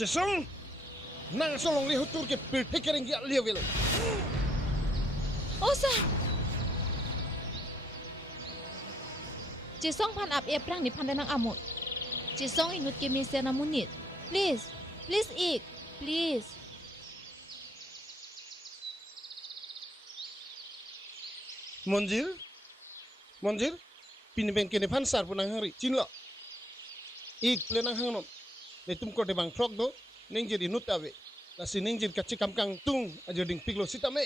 Jesong, nang solong lihu tur ke pirthi kering kia liu gelo. Oh sir. Jesong pan ap eprang ni pandanang amut. Jesong inut ke mesia na munit. Please, please ik, please. Monjir, pini ben kene pan sar punang hari, cinlo. Ik plenang hangnom. Netum ko de bang frog do, nengjir inut ave. Lasi nengjir kaci kamkang tung aja ding piglo sitame.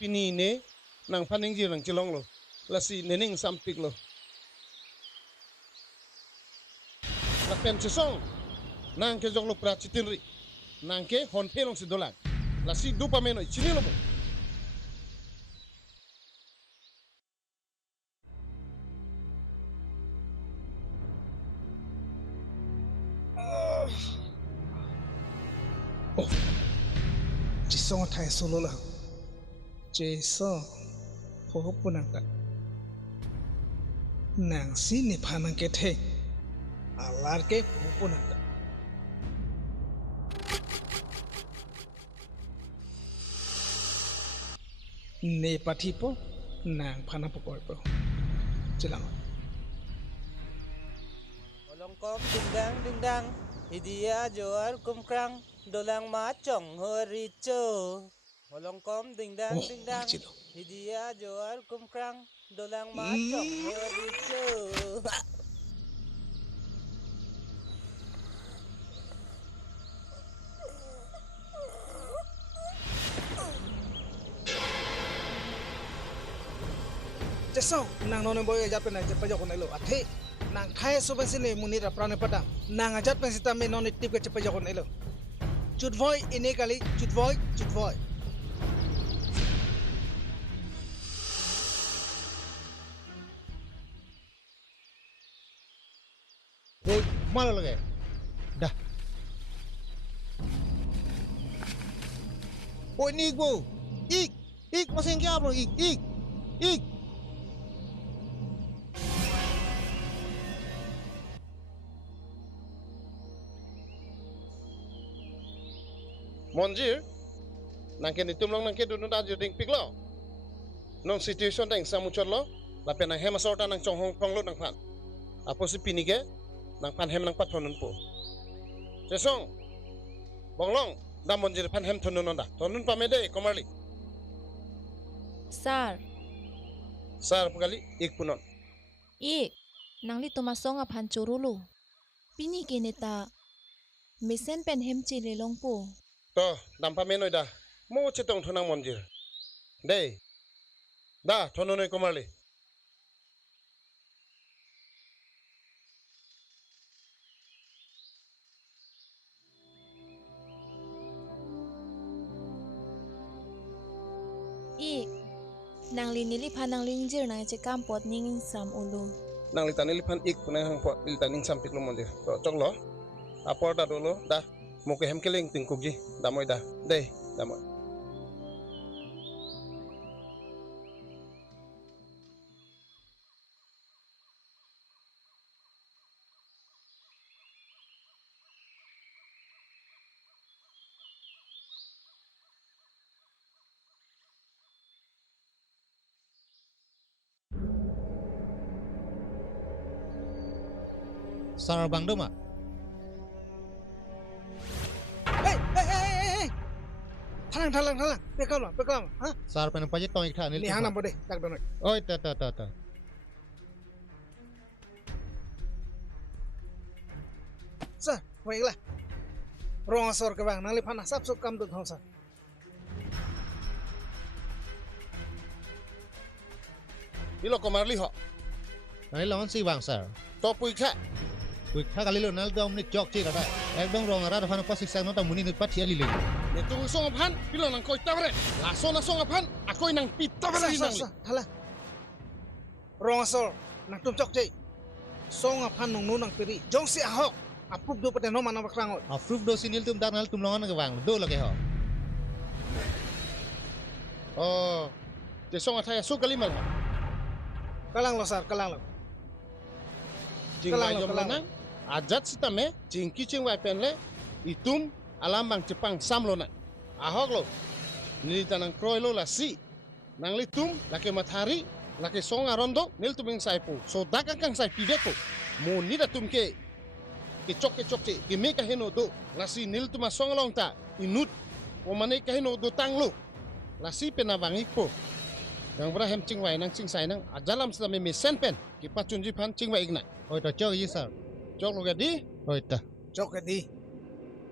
Pini ne nang pan nengjir nang cilong lo. Lasi neneng sam piglo. Lapen Jesong, nang ke jong lo pracitinri. Nang ke hon pelong si dolang. Lasi dupa meno cinilo mo. Oh, Jesong thai solo lah. Jesong, pho punang tak. Nang sini panang ke the, alar ke pho punang tak. Ne patipo, nang panang pokoi po. Cilang. Olongkom ding dang, hidia joar kumkrang, dolang macong horicho. Olongkom ding dang, Cilo. hidia joar kumkrang, dolang macong horicho. Jesong, nang nono boy ajat penai cepat jauh nelo. Ate, nang thai soban sini munir prane pada. Nang ajat pen sita me non tip ke cepat jauh nelo. Cut voy ini kali, cut voy. Oi, malah lagi. Dah. Oh ini ik, ik masih yang bro, ik. Monjir, nangke nitum long nangke dunu da joding piglo. Nong situation dang samuchor lo, lapen nang hema sorta nang chong hong pong lo nang pan. Apo si pinige, nang pan hem nang pat tonun po. Jesong, bonglong, da monjir pan hem tonun onda. Tonun pamede komarli. Sir, Sar pukali ik punon. ik, nang li tumasong ap hancurulu. Pini kinita, mesen pen hem cililong po. To, dampa menoy da. Mo cetong tonang monjir. Dei. Da, tononoy komarli. Ik, nang linili panang lingjir nang cekam pot ninging sam ulu. Nang litani lipan ik punang hang pot litani sampik lo monjir. To, cok lo. Apor da dolo, da. Mo ke hem keling tingkuk ji. Damoy da. Dei, damoy. Sar bang doma. Hey. Thalang. Pekam. Ha? Sar pen paje tong ikha nil. Ni hang nampo deh, tak donoi. Oi ta. Sa, baiklah. Rong asor ke bang, nang li panah sap kam tu thong sa. Ilo komarli ho. Nai lawan si bang sar. To puikha. Wik tha kali lo nal dom nik jok chi kada. Ekdom rong ara fan pas siksa no ta muni nit pat hiali le. Netung song aphan, pilo nang koi tabre. Laso na song aphan, akoy nang pitabre nang. Sa, thalah. Rong asor, nang tum chok jay. Song aphan nong nu nang piri. Jong si ahok. Apup do pate no mana bakrangot. Approve do sinil tum dar nal tum longan ke bang. Do lage ho. Oh, te song athaya su kalimal ha. Kalang lo sar, kalang lo. Jing Kalang wai lo, jom kalang lanang. Ajat sitame, jingki ching wai penle. itum alam bang Jepang sam lo na. Ahok lo. Nili tanang kroy lo la si. Nang litum laki matahari laki songa rondo nil tuming saipo. So dagang kang sai pideko. Mo nida tum ke chok te ke me kahino do lasi nil tuma songa long ta inut o mane kahino do tang lo. Lasi penabangik po. Yang berahem cingwai nang cing sai nang ajalam selama me sen pen ki pacun jipan cingwai igna. Oi ta chok yi sir. Jok lo gadi. Oi ta. Cok di.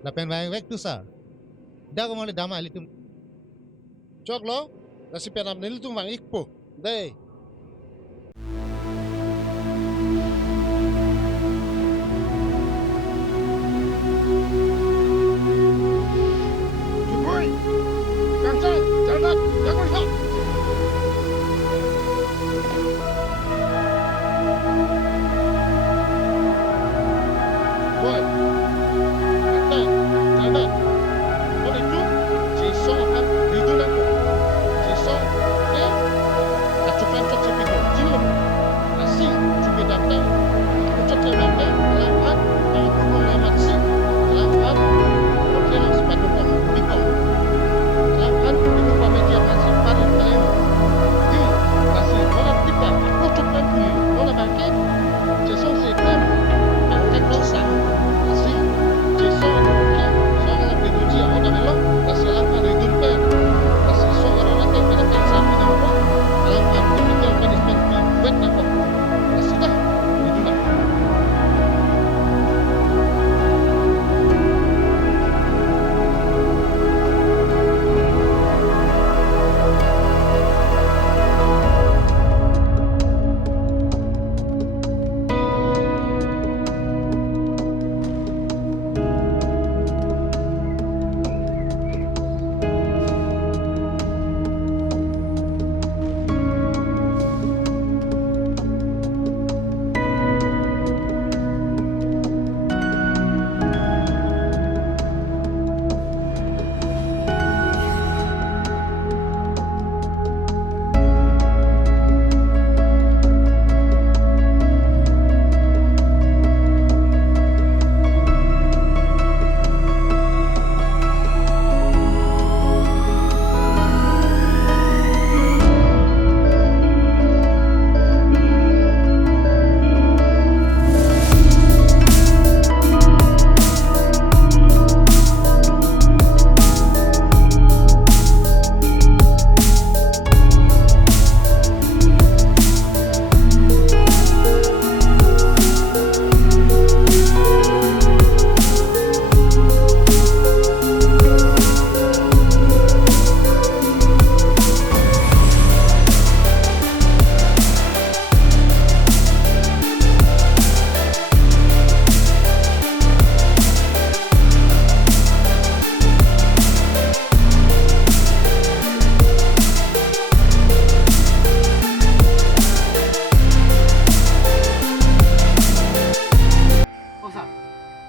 La pen vai vek tu sir. Da ko mole dama ali tum. Jok lo lasi penam nil tum wang ikpo. Dei. Jumoi. Kancang, jalan, jangan sok. Boy. Kancang, jalan. Kalau itu, jisong akan hidup aku. Jisong, kacukan cok sepiko, jilum. Nasi, juga datang. Ucap lebatnya, lawan, yang perlu lewat si. Lawan, oke lah sepatu kamu, bikong. Lawan, itu pameja masih paling kalian. Di, kasih orang kita, aku cukup di, orang bangkit. Jisong sekan, angkat dosa. Kasih, jisong, ya, soal itu dia, orang belok, kasih lawan itu kan. Kasih soal orang yang pada pensa pinang pun, lawan itu dia punishment fee, buat nak kok. Kasih dah, itu nak.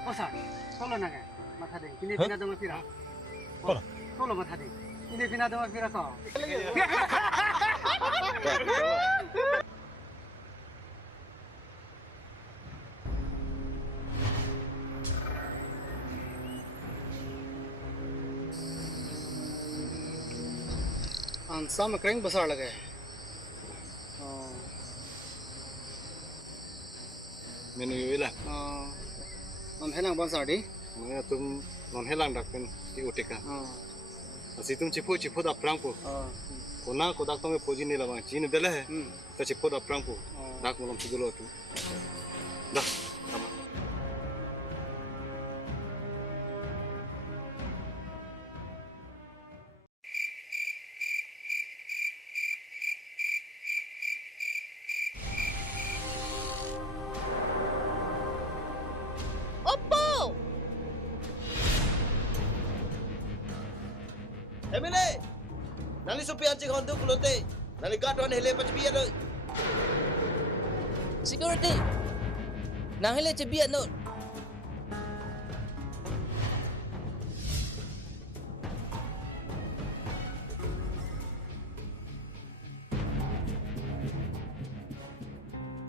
Osa, solo naga, mata deh. Ini pina dong pira. Solo mata deh. Ini pina dong pira kau. Sama kering besar lagi. Menu ilah. Nam henang besar di. Mana tum non helang dakpen di uteka. Asi tum cipu da prang po. Kona ko dak tome poji ni lawang chin dele hai. Ta cipu da prang po. Dak molam sudulo tu. Dah, sama. Oppo! Emile, nali supian cik hondu kulote, nali gadon hele pachbiya do. Security. Nang hele cebiat no.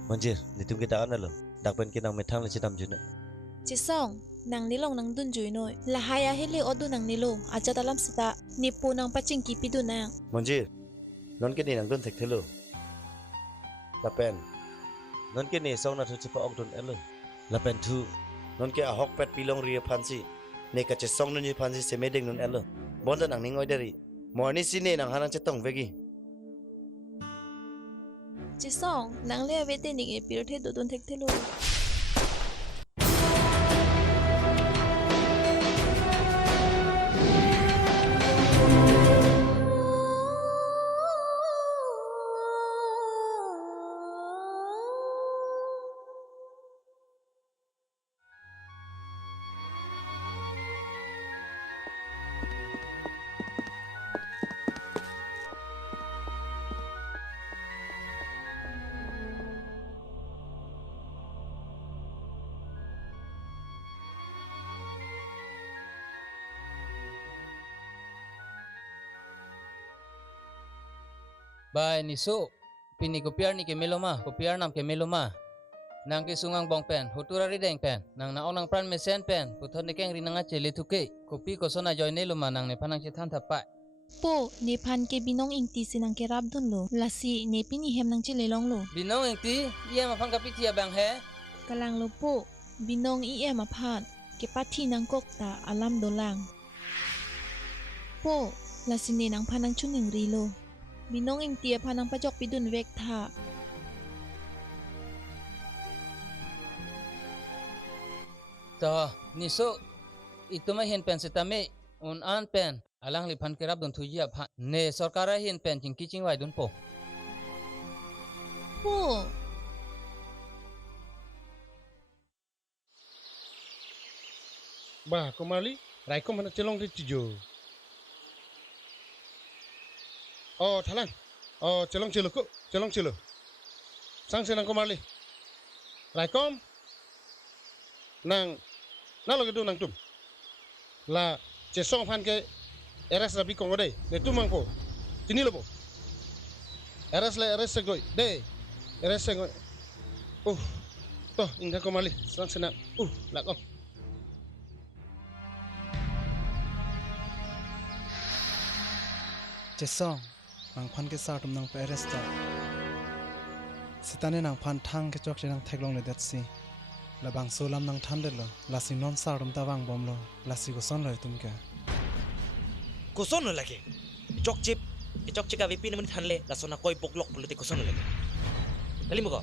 Manjir, nitum kita kan lo. Dakpen kinang metang le citam juna. Cisong, nang nilong nang dun juy noy lahaya hili odu nang nilo aja dalam sita nipu nang pacing kipidu nang Monjir, non ke ni nang don thek thelo. Lapen, non ke ni song na thu chipa ok don elo. Lapen thu, non ke ahok pet pilong ria phansi. Ne ka che song non ni phansi se medeng non elo. Bon da nang ningoi dari. Morni sine nang hanang chetong vegi. chisong nang le avete ning e pirthe dodon thek thelo Bai ni so pini kopiar ni ke meloma kopiar nam ke meloma nang ke sungang bong pen huturari deng pen nang naong nang pran mesen pen puthon ni keng rinanga chele thuke kopi ko sona joy neloma nang ne phanang che than thapai po ne phan ke binong ingti sinang ke rab dun lo lasi ne pini hem nang chilelong lo binong engti ia ma phang kapi tia bang he kalang lo po binong i em aphat ke pathi nang kok ta alam dolang po lasi ne nang phanang chuning ri lo binong ingti phanang pajok pidun vek tha to ni so itu ma hen pen setame un an pen alang li phan kerap don thujia pha ne sarkara hen pen ching kiching wai dun po po Bah, kemali, Raikom mana celong di tujuh. Oh, thalang. Oh, celong celo kok, celong celo. Sang senang kemali. Raikom. Nang lagi tu nang tum. La cesong fan ke eras rabi kongo deh. Ne tu mangpo. Sini lo po. Eras segoi. Deh. Eras segoi. Toh, ingat kemali. Sang senang. Lakom. Jesong nang phan ke sartum nang peresta sitane nang phan thang ke chok nang thaklong le datsi la bang solam nang than de lo lasi non sartum ta bang bom lo lasi ko son lo tum ke Kuson lo lagi. Chok chip ka VP naman thanle la sona koi poklok pulte kuson lo lagi. Kali mo ko.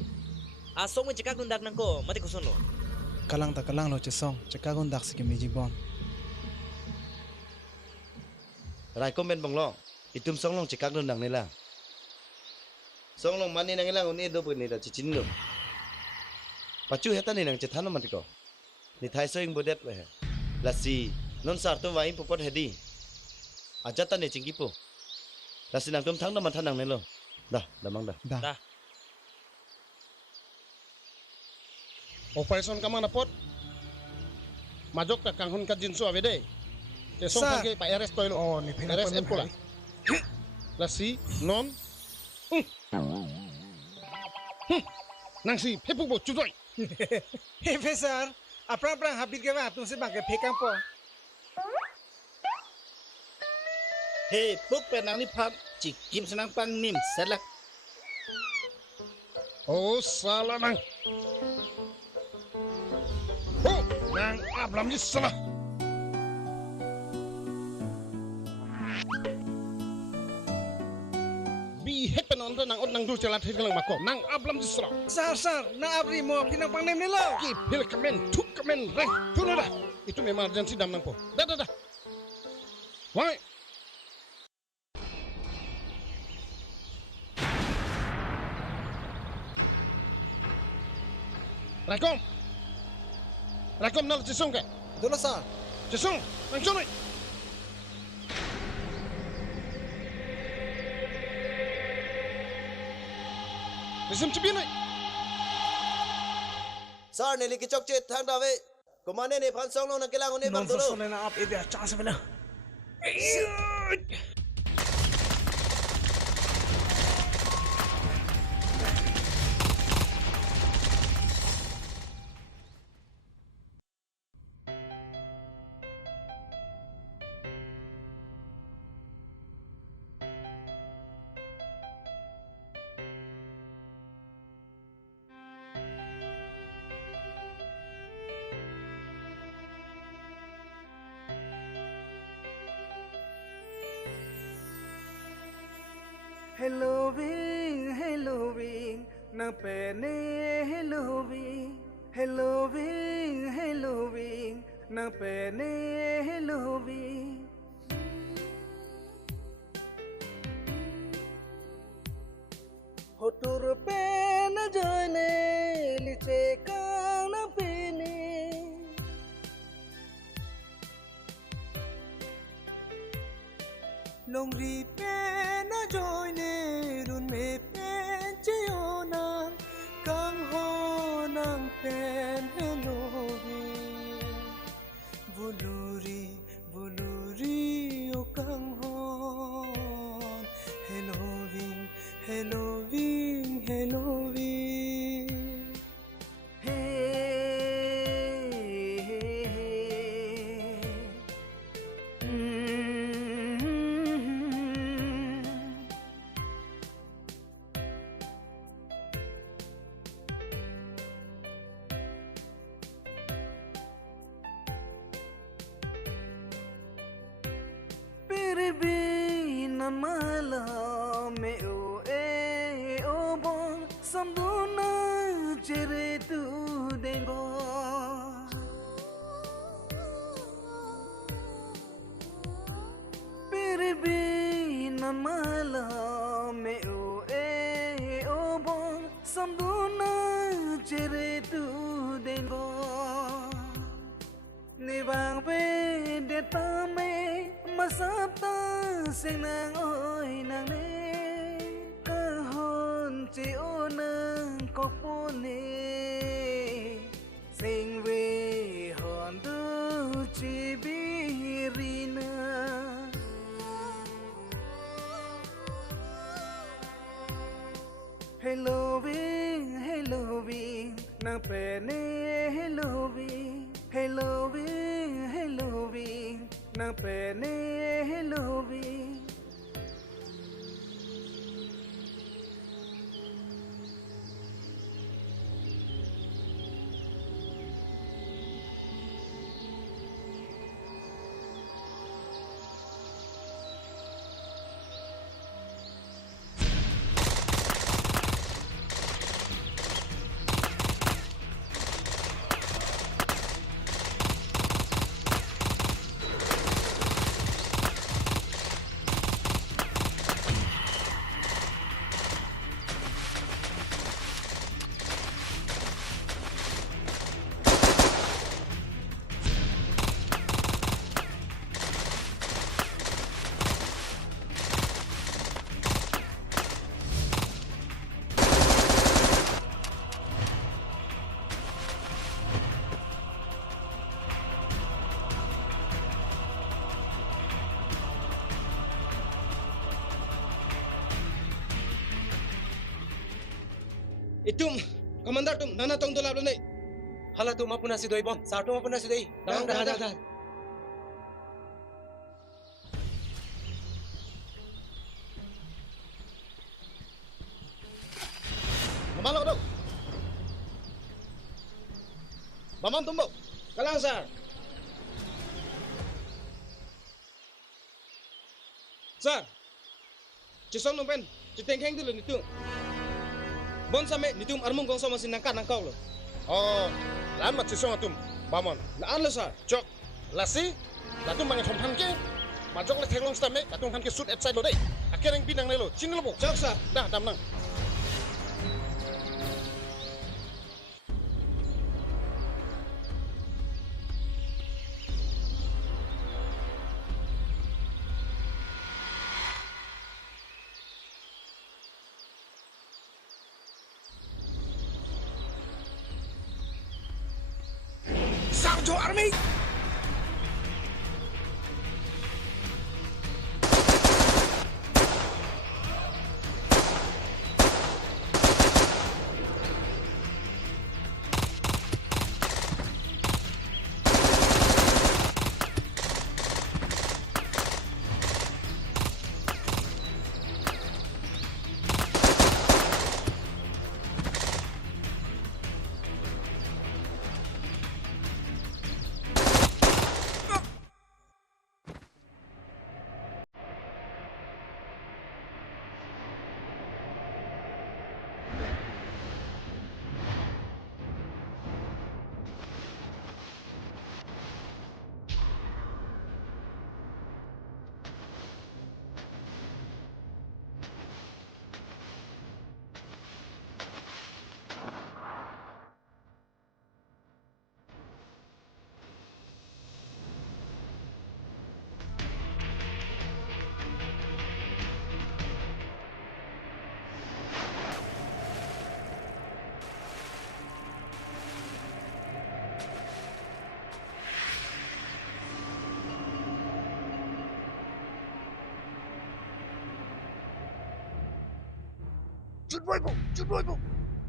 Asong mo chika gundak nang ko mati kuson lo. kalang ta kalang lo jesong chekagon dak si ke meji bon Raikom ben bonglong. Itum song long cekak dun dang nila. Song long mani nang ilang uni do ni da cicin lo. Pacu heta ni nang cethan mati ko. Ni thai so ing bodet we. Lasi non sar to wai popot hedi. Ajata ni cingki po. Lasi nang tum thang da man than nang nilo. Dah, damang dah. da Operation kamang napot. Majok tak kanghun ka jinsu avede. Cesong Sir. fan ke pa eres toilo. oh ni phina Eres em pula. Lasi non. Nang si pepuk bo cudoy. he besar aprang aprang habit ke ba tum se bang ke phekam po Hei, puk penang ni phat cikim senang pang nim selak. Oh, salah nang. Oh, nang ablam ni salah. Bi hepen on nang nang dul celat hit lang mako. Nang ablam ni salah. sar na abri mo pinang pang nem ni lo Ki pil kamen tuk kamen reng. Tuno dah. Itu memang emergency dam nang po. Dah. Why? Raikom nal cisong ke? dolo sar Cisong, nang sonoi. Nisim cibinai. Sar ne liki chok che thang da we. Komane ne phan song long nang kelang uni bang non so dolo. so na ap ebe chance bela Halloween, Halloween, na pene Halloween, Halloween, Halloween, na pene Halloween. Hotur pena joine lice kang na pene. Longri pena joine run me pen cheona kang ho nang pen Halloween. Buluri buluri o kang hon Halloween, Halloween, Halloween. Pirbi nan malam me o e o bon samduna chere tu dengo Pirbi nan malam me o e o bon samduna chere tu dengo Nibang pe detame masapta senang oi nang ne kahon ci onang kopone sing we hon du ci birina Halloween, Halloween, na pene Halloween, Halloween, Halloween, na pene Halloween. Itum, Commander tum, nana tong dolap lene. Hala tu mapuna si doi bom, sartu mapuna si doi. Dah. Mamalok dong. Baman tumbo. Kalang sir. Sir, cisong numpen, citeng heng dulu nitung. Bon sampai nitum armung gong sama sinangkan nangkau lo. Oh, lan mat sisong atum. Bamon. Laan lo sir. Cok. Lasi. Latum banget hompan ke. Majok le thenglong stame, latum han ke shoot outside lo deh. Akhir yang pinang lo. Chin lo bo. Cok sir. Dah dam nang. Sarjo Army. Chutboy bu, chutboy bu,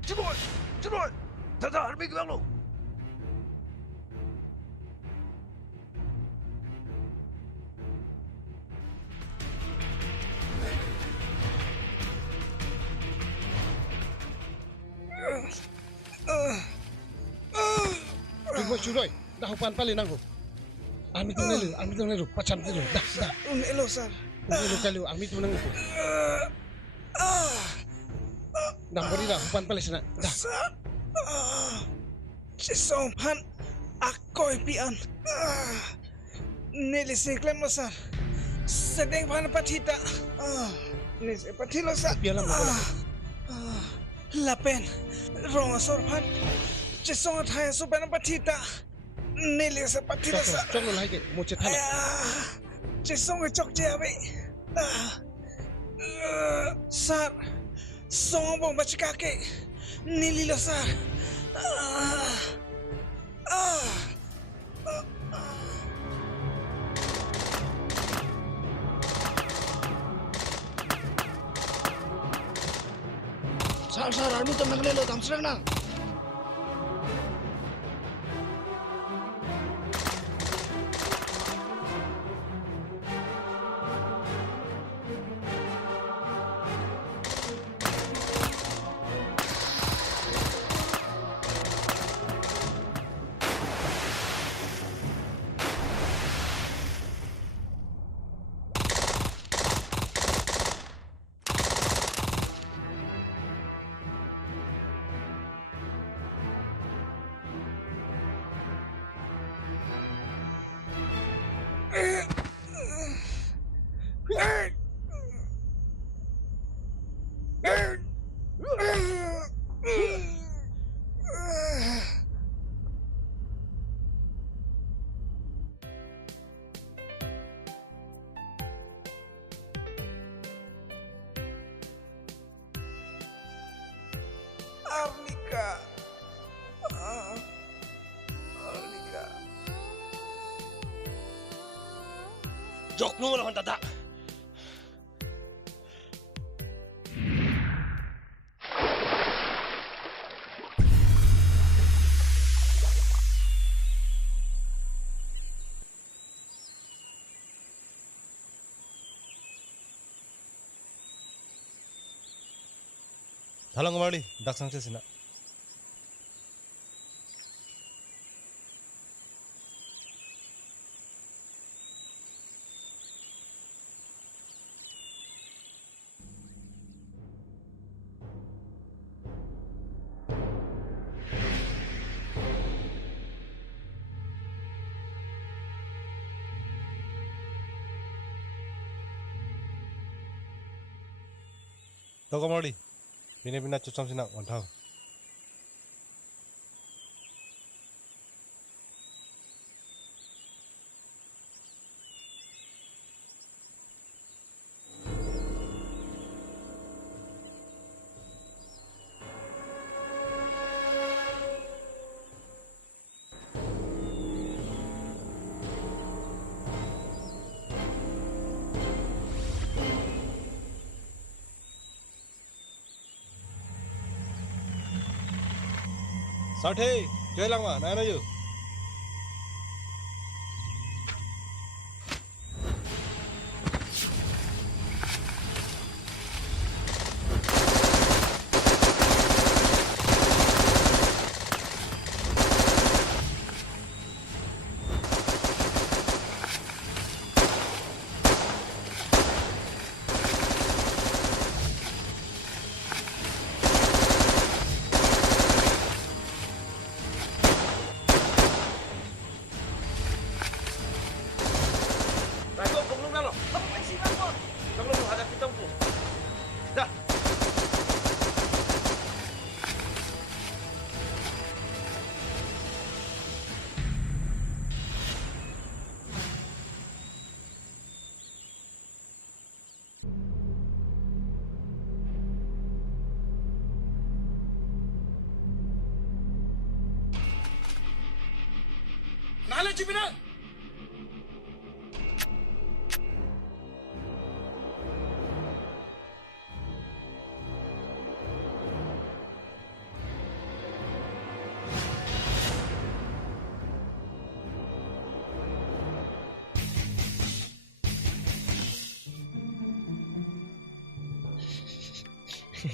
chutboy, chutboy. Tata army ke bang lo. Curoy, dah hupan paling nangku. Ami tu nelu, pacam tu dah. Nelo sir. Nelu kalu, ami tu nangku. Dah beri dah hupan paling sana, dah. Cisong pan akoy pian. Nili siklem lo sir. Sedeng pan patita. Nis patilo sir. Biarlah makola. Lapen, rong asor pan. Cisong athaya supan patita. Nili sa patilo sir. Cok lo lagi, mau cerita. Cisong cok jabe. Sir, song bong baca kaki. Nili lo sir. Sar, army tu nak nelo, tam serang nang. Arnika. Arnika. Jok nu lawan tata. Thalang mali, dak sang sina. Toko mali, pina cucam sina wantau. Sate, joy lang ma, na yuk. Nala Cipinang! Oi,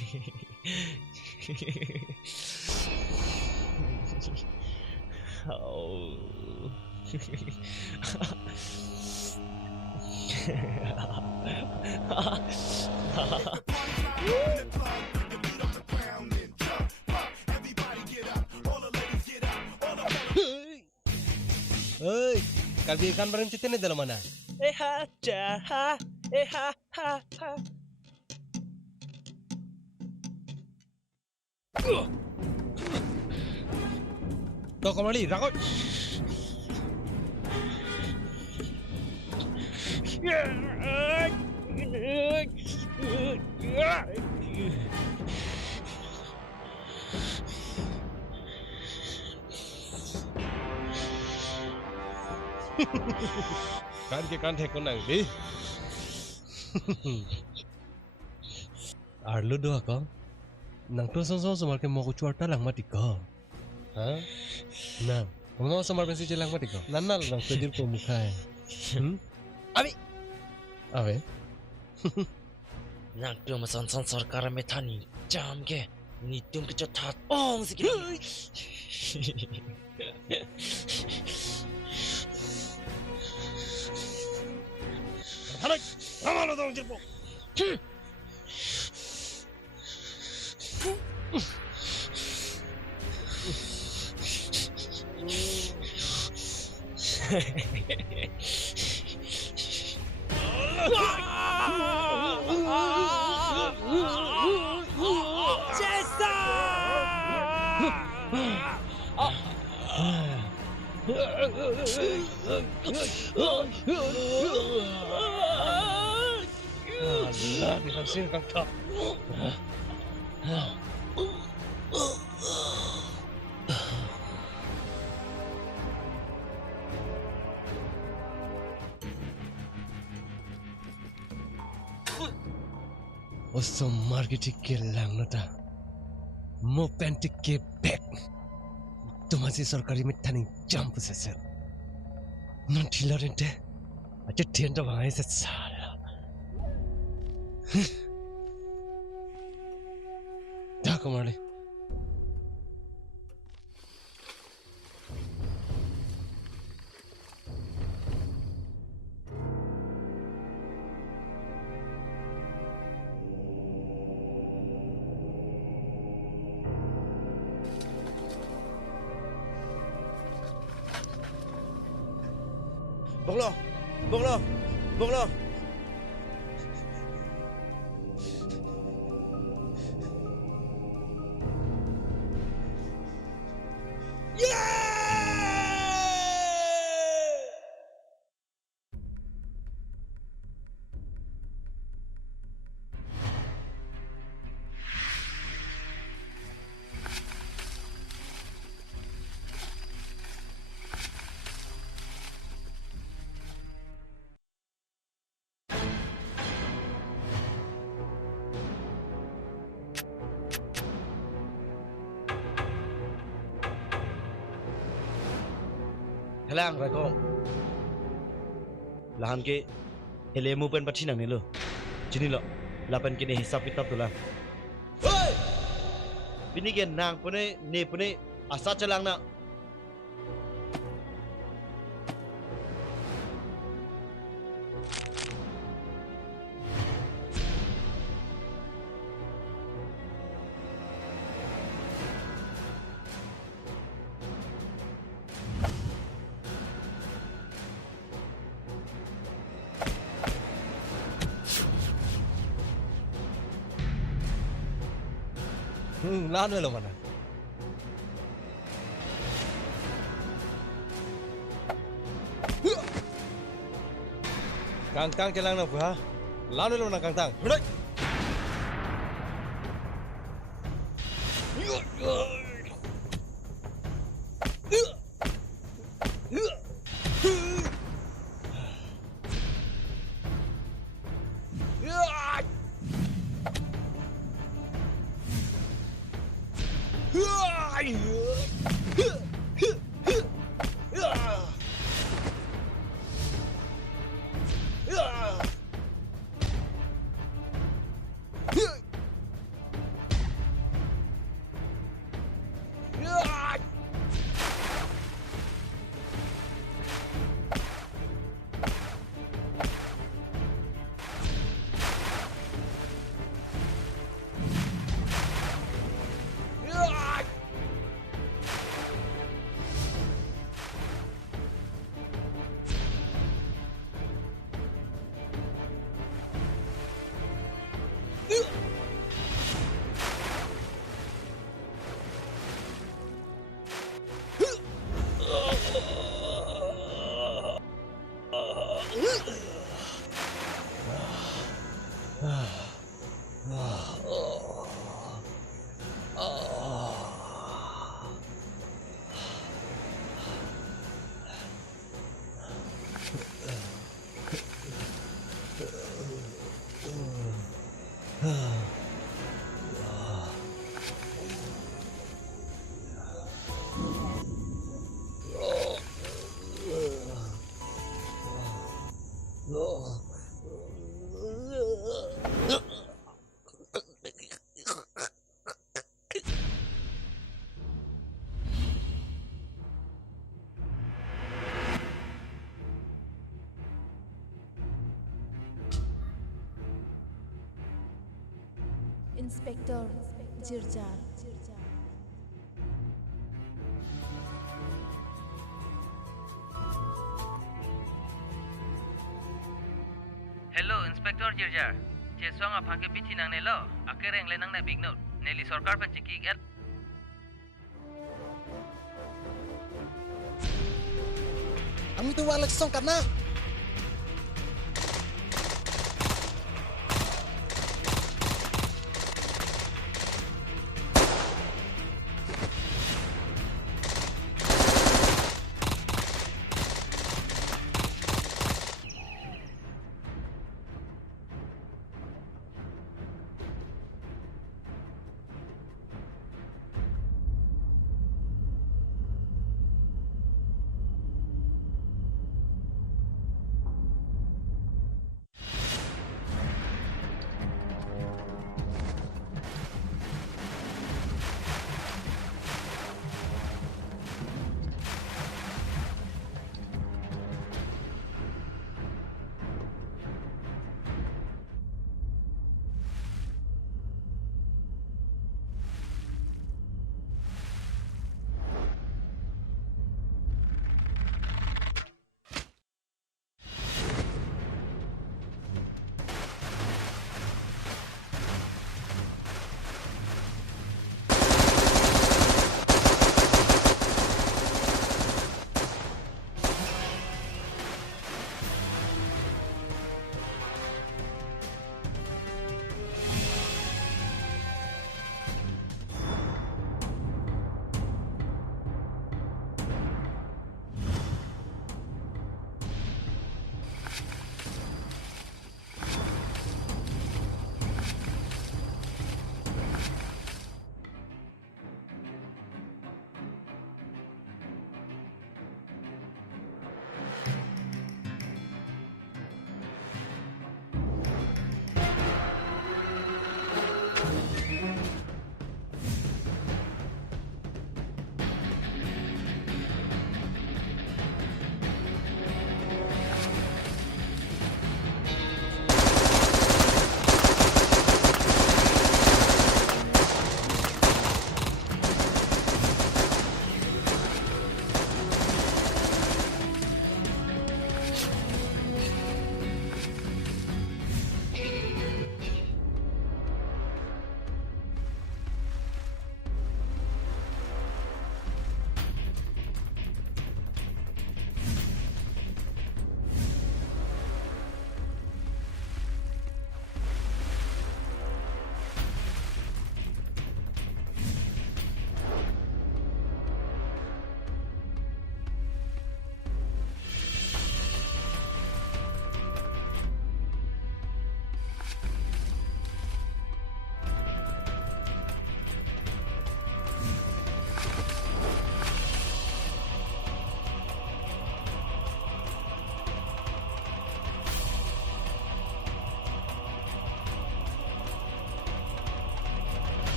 kalbi ikan bareng citin di dalam mana? Ha ha ha ha. Tuh kembali, rakot. Kan ke kan thekon nang di. Arlo do ako. Nang to song somar ke mo kuchuar ta lang mati ko. Ha? Nang, mo somar bensi jelang mati ko. Nanal nang pedir ko mukha. Abi. Abe. Nang tu masan sarkar में था नहीं जाम के नित्युम के जो था ओम से Hanak, ramalo dong jirpo. Allah, dihabisin kang tak. Oso margiti ke lang nata. Mo pentik ke back. Tumasi सरकारी में थानी जंप से sir non tilarente aja tienda bangai se sala dah kemana Bonglo. Helang rako. Lahan ke elemu pen pati nang ni lo. Jini lo. Lapan kini hisap kitab tu lah. Hei! Bini ke nang pune ne pune asa celang nak. Lahan lo mana? Kang kelang na buha. Lahan lo na kang. Hudai. Inspektor Jirjar. Hello, Inspektor Jirjar. Jesong apang ke pithi nang nelo. Akhirnya yang lenang na big note. Neli sarkar penciki gat. Kami tu wala song karena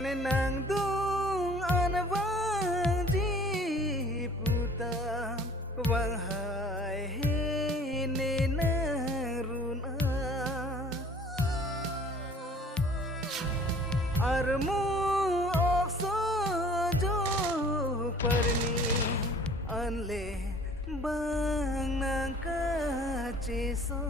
Nenang dung anabang di putam wang hai nenang runa armu okso jo perni anle bang nang kaciso.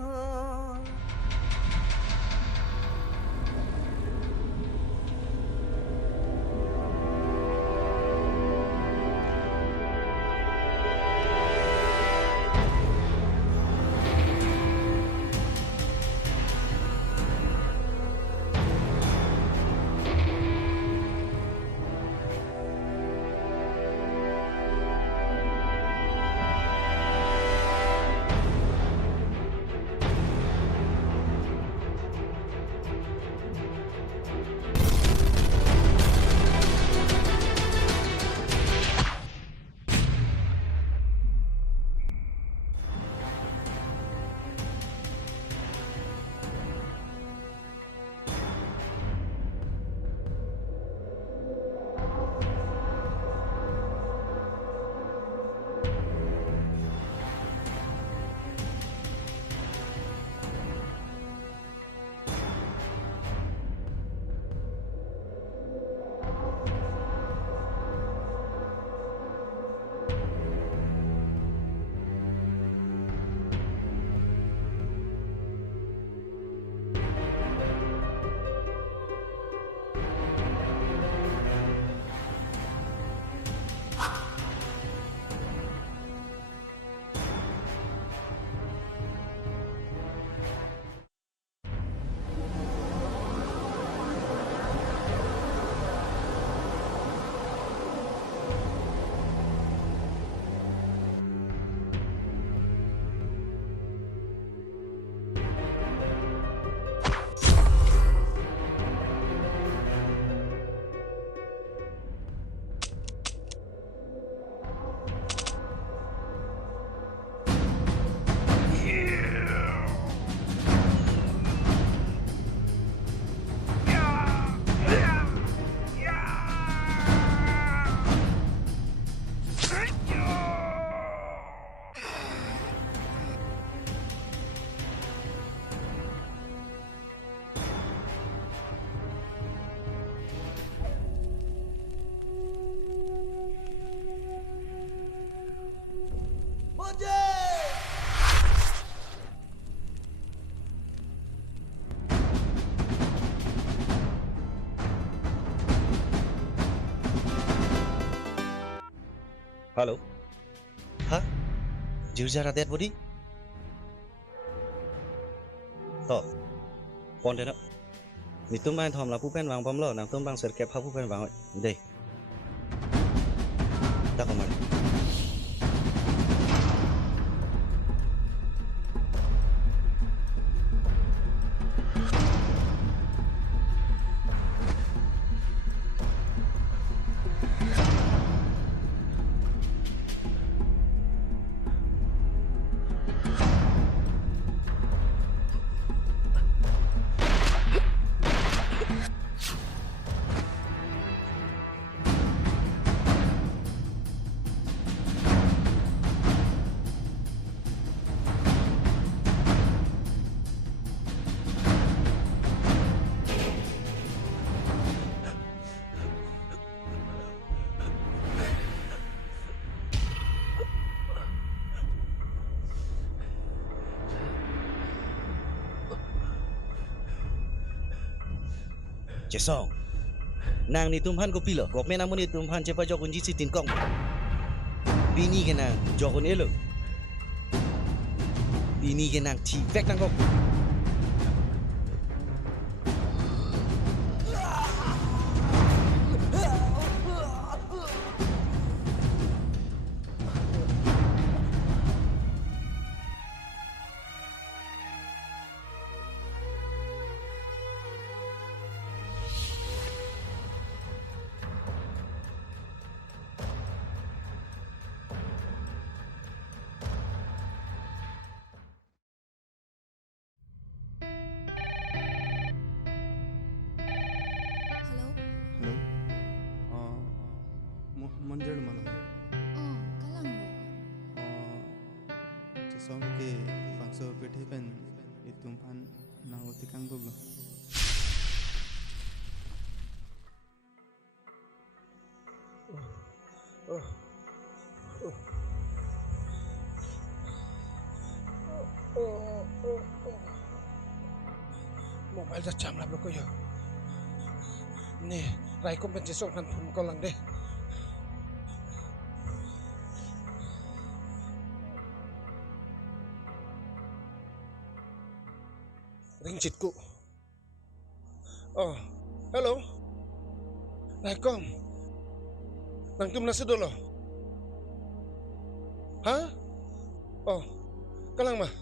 Halo? Hah? Jurjara dead body? To. Pon dena. Nitum main thom la pu pen wang pom lo nang tum bang ser kep ha pu pen wang. Dei. Tak komar. Jesong. Nang ni tumhan ko pilo. Gok me nang mo ni tumhan cepa jokun jisi tin kong. Bini ke nang jokun elo. Bini ke nang ti vek nang kok. panjer mana? Kalang lo. Cisong ke bangsa pete pen itum pan nango tikang gogo. Mobile dah jam lah bro yo. Nih, rai kompensasi kan kau lang deh. Ring citku. Oh, hello. Rai kom. Nang tum nasi dulu. Hah? Oh, kalang mah.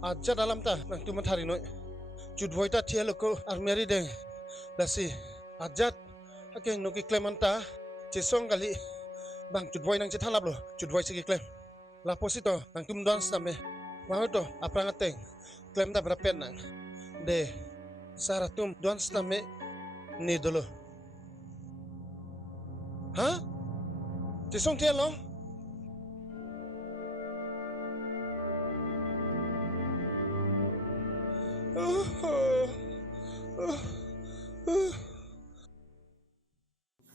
Aja dalam ta nang tum hari noi. Judwoi ta tia loko armeri deng. Lasi ajat hakeng nuki klemanta cisong kali bang judwoi nang cithalap lo judwoi segi klem. Laposito nang tum dance name. Mau to apa ngateng klem ta berapa nang. De saratum dance name ni dulu. Hah? Cisong tia lo?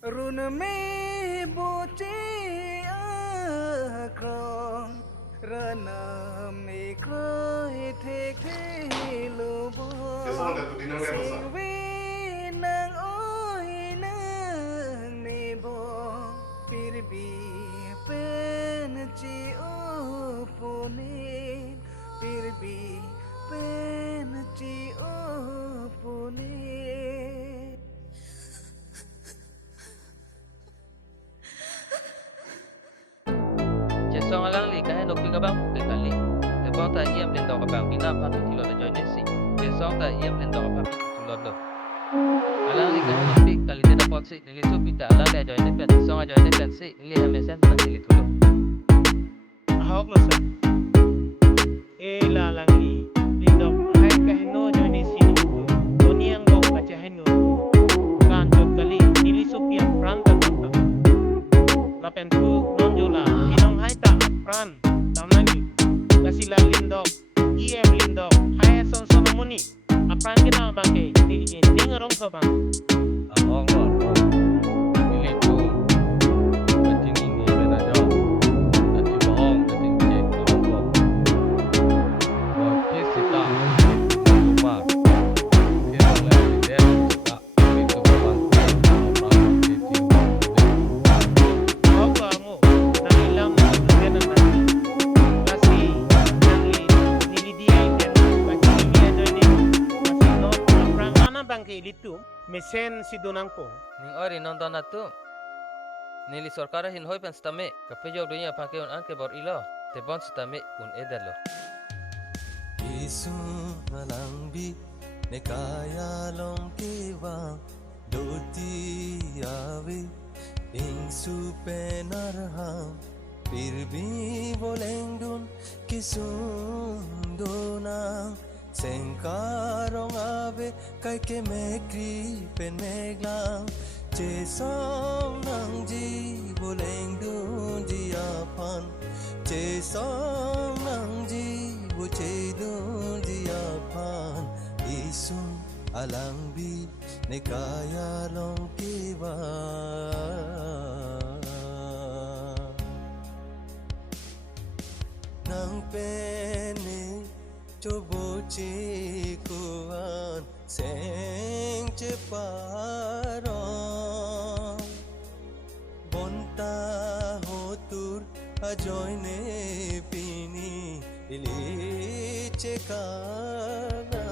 Run me bote akrong rana me kroe thek lo bo singwe nang oi nang me bo pir bi pen chi o pone pir bi pen chi o pone. Song alang li kahit nukli ka bang kali. Tebang ta iem lendo ka bang pina pa tulod na join si. Song ta iem lendo ka bang tulod lo. Alang li kahit nukli kali dia pot si nili so pita alang dia join pen. Song join pen si nili hamesen na nili tulod. Hawak lo sa. Lalang li lendo kahit kahit no join si nili. Doni ang go kacahin no. Kanjot kali nili so piang pranta tanta. Lapen tu nonjola. Pran, tamani, kasi la lindok, lindok, hai son muni, apran kita bangke, dengarong ka bang. Ang ini tu, macam ini beda jauh, nanti bohong, nanti cek turun kok. Okey sita, rumah, kita lagi dia sita, itu bukan orang itu. Oh kamu, nang ilam. Bangke itu mesen si donang po. Ning ori nonton atu. Nili sorkara hin hoi pen stame kapejo dunia pake un anke bor ilo. Tebon stame un edalo. Isu ngalangbi nekaya long kewa doti ave ingsu penarham pirbi bolengdun kisundonang Sengkarong ave kay ke mekri pen meglang Jesong nang ji boleng dun jiapan Jesong nang ji buce dun jiapan Isung alangbi nekaya long kiwa Nang pene coba cikuan seng ceparon bonta hotur ajoine pini ili cekana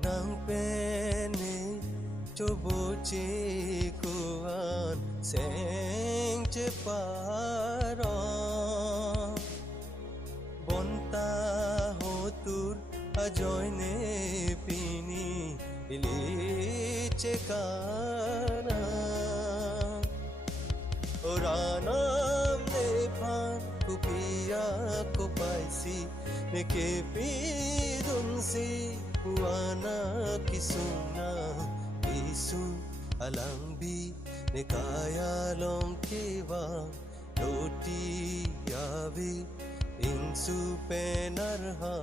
nang pene coba cikuan seng ceparon bonta hotur ajoine pini ili cekana oranam nephan kupia kupaisi neke pidunsi wana kisuna isu alangbi nekaya long kewa loti yavi insu penarha